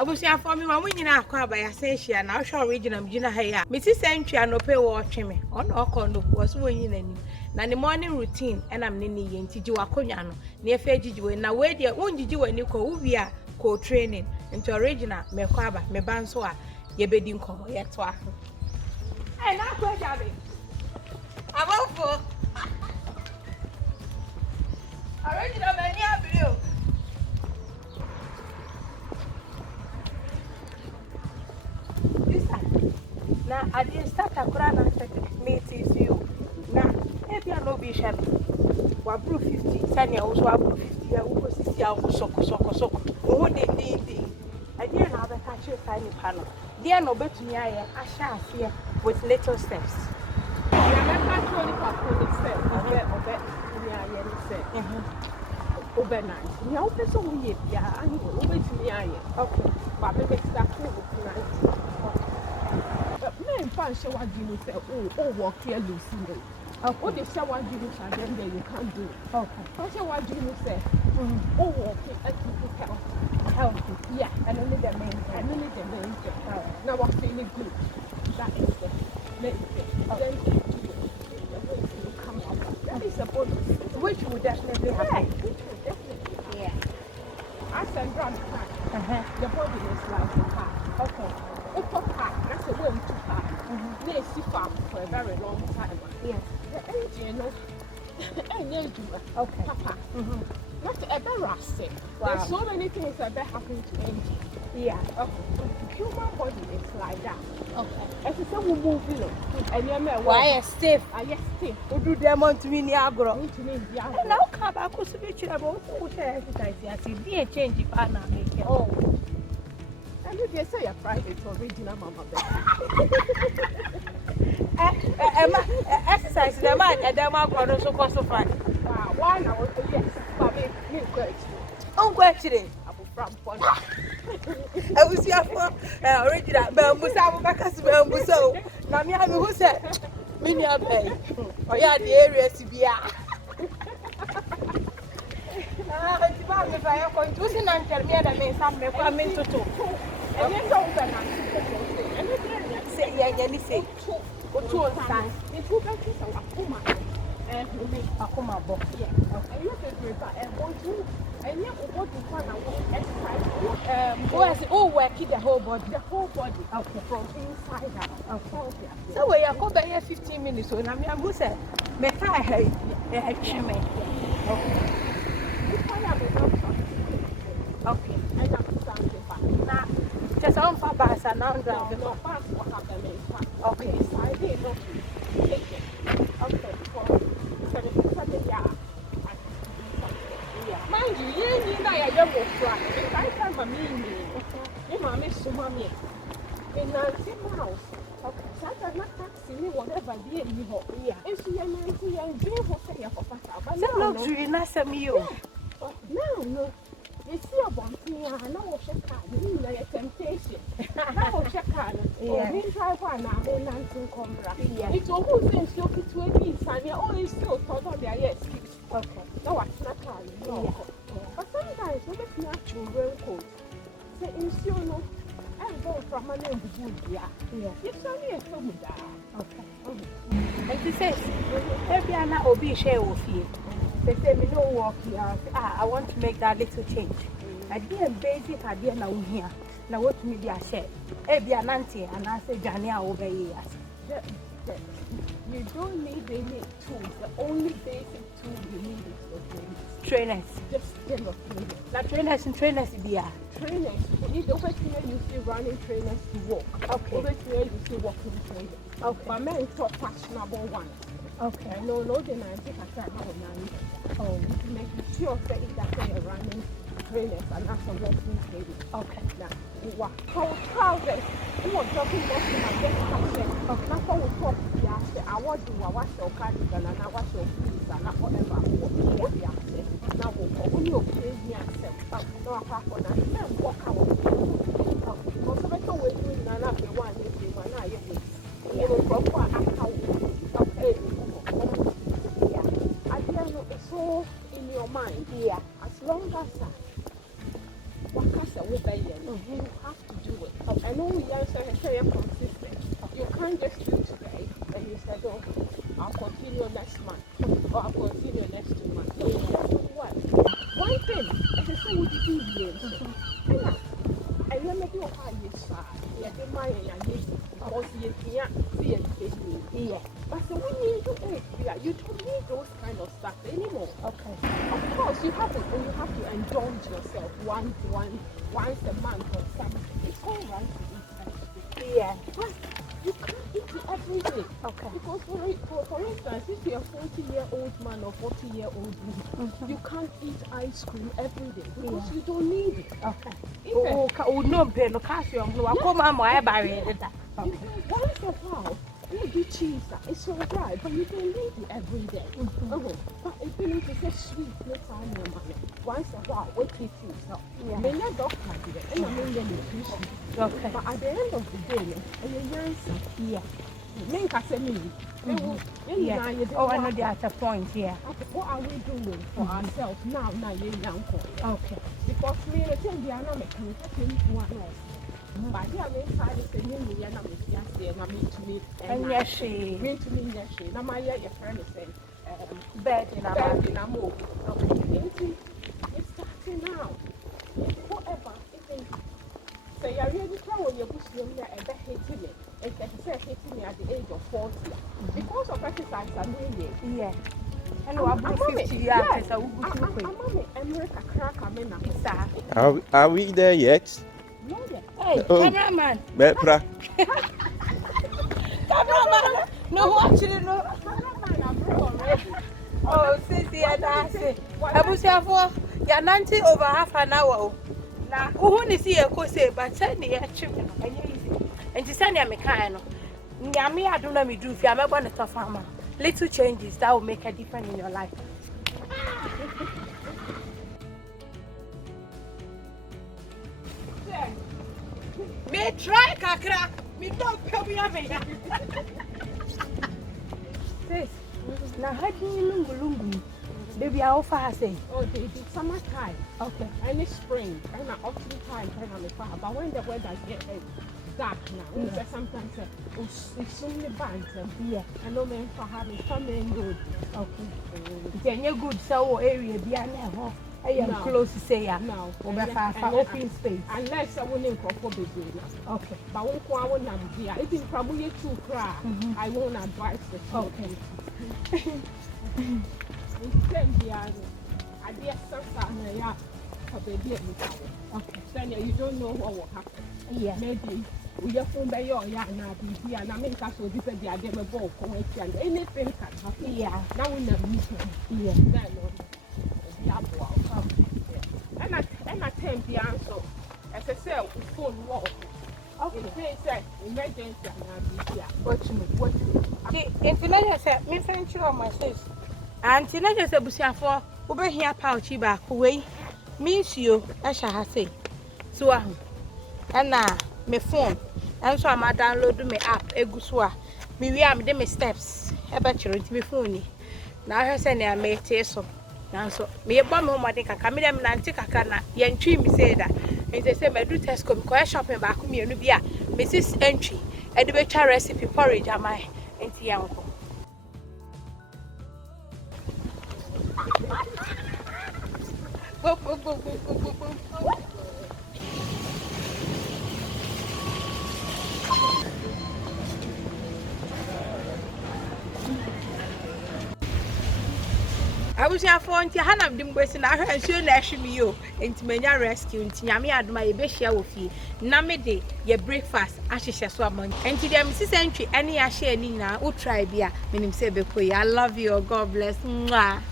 Abusia for me, when you know, I say she and I shall original Gina Haya. Mrs. Century and no pay watch me on our condo was winning any. Now the morning routine, and I'm Nini and Tiju Akonyano, near Fejiju. Now, where dear, won't you and you we are co training into original Mekwaba, Mebansoa, Yebedinko, yet to I now go, Javi. I'm up for original mania blue. Now, I didn't start a crown and second meeting you. Now, if you are no bishop, 150, Sanya also 150, I will see our soko. What they did, I didn't have a catch a tiny panel. Dear no bet me, I shall fear with little steps. I remember only for the step, overnight. You open so weird, yeah, I will over to me. Okay, but maybe start tonight. Men fan show what you say, oh, walk here, Lucy. What they say, what you say, then you can't do. Okay. Fashion what you say, oh, walk here, healthy. Yeah, and only the main thing. Now I'm feeling good. That is the main thing. Then you come up. That is a bonus. Which will definitely happen. Yeah. I said, run car. The body is like a car. Okay. That's a way to park. They see farm for a very long time. Yes. The engine, okay. Papa. Not embarrassing. Wow. There's so many things that happen to engine. Yeah. Okay. Human body is like that. Okay. As I said, we move, you know. And you're my why stiff? Yes, stiff. We do them on to me, Niagara. And now come back to speak about what exercise. I see, be a change if I not make it. Oh. And you just say a private original mama. Exercise the man and the man got so cost of fun. Why now? Yes, but me question. Oh, question. From Pond. I was here for original Bambusa, Bacas Bambuso. Namia, who said, Minia Bay. Oh, yeah, the area to be if I am going to listen and tell me that I mean some may come into two. And you don't say, yeah, say, two times. The two countries are Akuma and you make Akuma box. Yeah, and you have to and go to and you go to find exercise. Oh, working the whole body. The whole body. Okay, from inside out. Okay. So we are going here 15 minutes. So now I'm going to say, make I have a chimney. Okay. Okay. I got something now. Just on for bus and now drive. No, bus will have them in. Okay. So I did not take it. Okay. For 7 yards. Mind you, you need that I don't fly. If I come a meaning, you miss some money. In 19 miles. Okay. So I not taxi me whatever year you hope. Yeah. If you are 90 and you will say your papa. But no, luxury, not some you. No. You see a bumpy and no shaka, you know a temptation. No shaka, or we try one and then Nancy Combra. It's almost then look it to a piece and you're always still thought of their excuse. Okay. No, I not no. But sometimes we get natural real coat. Say, you know, I go from a name to good. Yeah. It's only a film. Okay. And she says, every Anna will be share with you. They say, me no walk here. I want to make that little change. I didn't basic idea now here. Now what me be a share? Every auntie and I say, Jania over here. You don't need any tools. The only basic tool you need is the trainers. Just general trainers. Now trainers be trainers. You need over here you see running trainers to walk. Okay. Over here you see walking trainers. Okay. But men talk fashionable one. Okay. I know the 90% of oh, to make sure that you're running trainers and that's a walking trainer. Okay. Now, how this? You want talking about my guest. Okay. Now, how we talk, I want to wash your cardigan and I wash your feet and whatever. Now, we'll okay, yes. No, I have one and then walk out. Most of it always doing another one if you want to. You will go for a house. Okay. Yeah. I know it's so in your mind. Yeah. As long as what You have to do it. And all the answer is very consistent. You can't just do today and you say, oh, I'll continue next month or I'll continue next 2 months. So it doesn't work. One thing, as I say, would you do and let me do how you start. Yeah, the money and because you can't see it. Yeah. But so when you do it, you don't need those kind of stuff anymore. Okay. Of course, you have to indulge yourself once a month or something. It's all right to eat vegetable. Yeah. But you can't eat it every day. Okay. Because for instance, if you're a 40-year-old man or 40-year-old woman, you can't eat ice cream every day because you don't need it. Okay. Oh, no, no, calcium. No, I come on my barrier. Once a while, you do cheese. It's all right, but you don't need it every day. But if you need to say sweet, let's say money. Once a while, what you choose. May not doctor do it, and I mean the nutrition. Okay. But at the end of the day, you're yeah. Make us a meal. Yeah. Oh, I know that's a point here. What are we doing for ourselves now? Now you're young. Okay. Because me, I think we are not making one else. But I mean, I say, you are not to me, and yes, she mean to me, yes, she. Now, my your friend is saying, bed in a move. Okay. It's starting now. Whatever it is. So you're really trying when you're pushing there and hating it. It's like you said, hating me at the age of 40. Because of exercise, I'm doing yeah. And I'm 50 years, so are we there yet? Hey, cameraman. Cameraman. No, actually, no. Cameraman, I'm already. Oh, since the other I was here for 90 over half an hour. Now, who is here? But send me a chip and she sent me a kind. Yami, I don't know me do if you're a tough farmer. Little changes that will make a difference in your life. Me try kakra, me don't pay me a sis, now how do you lungu? Baby, I offer her say. Oh, it's summertime. Okay. And it's spring, and autumn time, but when the weather gets dark now, sometimes it's soon the bands. Yeah. I know men for having coming good. Okay. Then you're good, so area be an ever. I am close to say no. Open space. Unless I won't for baby. Okay. But I won't have beer. If it's probably too cry, I won't advise the okay. I dare something for baby. Okay. Then you don't know what will happen. Yeah. Maybe we are from by your yard now, and I make us with the idea of ball, and anything can happen. Yeah. Now we never meet him. Yeah. And I tell the answer. As I said, we phone walk. Okay. They say emergency and what you internet said, me French on my sis. And teenagers said, Busia for over here, pouchy back away. Means you, I shall have say. So, and now, my phone. And so I'm download my app, Eguswa. Me, am the steps. A bachelor to be phony. Now, I send a mate so. Now, so me a bomb home, I think I come in and take a cana. Young tree me say that. And they say, my do test come shopping back me and Nubia. Mrs. Entry, a better recipe porridge, am I? And the uncle. I was here for Hannah dim wasting our hair and soon as you into many rescue into Yami Adma, a share with you. Namede, your breakfast, Ashes Swamon, and to the Mrs. Entry, any Ashe Nina, who try beer, meaning say, I love you, God bless. Mwah.